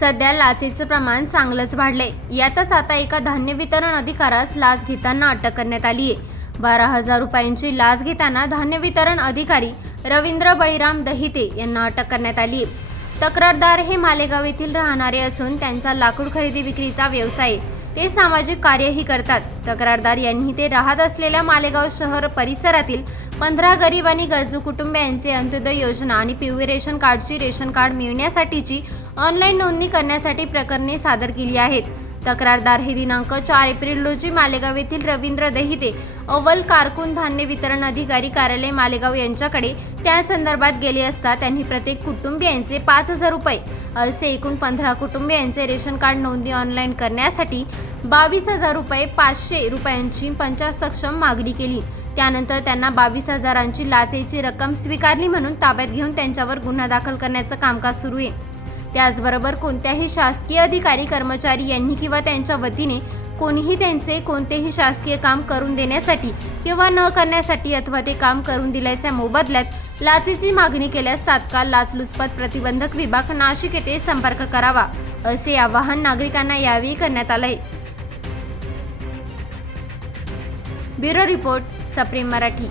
सध्या लाचेचं प्रमाण चांगलंच वाढले यातच आता एका धान्य वितरण अधिकारास लाच घेताना अटक करण्यात आली आहे. बारा हजार रुपयांची लाच घेताना धान्य वितरण अधिकारी रवींद्र बळीराम दहिते यांना अटक करण्यात आली आहे. तक्रारदार हे मालेगाव येथील राहणारे असून त्यांचा लाकूड खरेदी विक्रीचा व्यवसाय आहे. ते सामाजिक कार्यही करतात. तक्रारदार यांनी ते राहत असलेल्या मालेगाव शहर परिसरातील पंधरा गरीब आणि गरजू कुटुंबियांचे अंत्योदय योजना आणि पिवळी रेशन कार्डची रेशन कार्ड मिळण्यासाठीची ऑनलाईन नोंदणी करण्यासाठी प्रकरणे सादर केली आहेत. तक्रारदार हे दिनांक चार एप्रिल रोजी मालेगाव येथील रवींद्र दहिते अव्वल कारकून धान्य वितरण अधिकारी कार्यालय मालेगाव यांच्याकडे त्या संदर्भात गेले असता त्यांनी प्रत्येक कुटुंबियांचे पाच हजार रुपये असे एकूण पंधरा कुटुंबियांचे रेशन कार्ड नोंदणी ऑनलाईन करण्यासाठी बावीस हजार रुपये पाचशे रुपयांची पंचायत सक्षम मागणी केली. त्यानंतर त्यांना बावीस हजारांची लाचेची रक्कम स्वीकारली म्हणून ताब्यात घेऊन त्यांच्यावर गुन्हा दाखल करण्याचं कामकाज सुरू आहे. त्याचबरोबर कोणत्याही शासकीय अधिकारी कर्मचारी यांनी किंवा त्यांच्या वतीने कोणीही त्यांचे कोणतेही शासकीय काम करून देण्यासाठी किंवा न करण्यासाठी अथवा ते काम करून दिल्याच्या मोबदल्यात लाचेची मागणी केल्यास तात्काळ लाचलुचपत प्रतिबंधक विभाग नाशिक येथे संपर्क करावा असे आवाहन नागरिकांना यावेळी करण्यात आलंय. ब्युरो रिपोर्ट सप्रेम मराठी.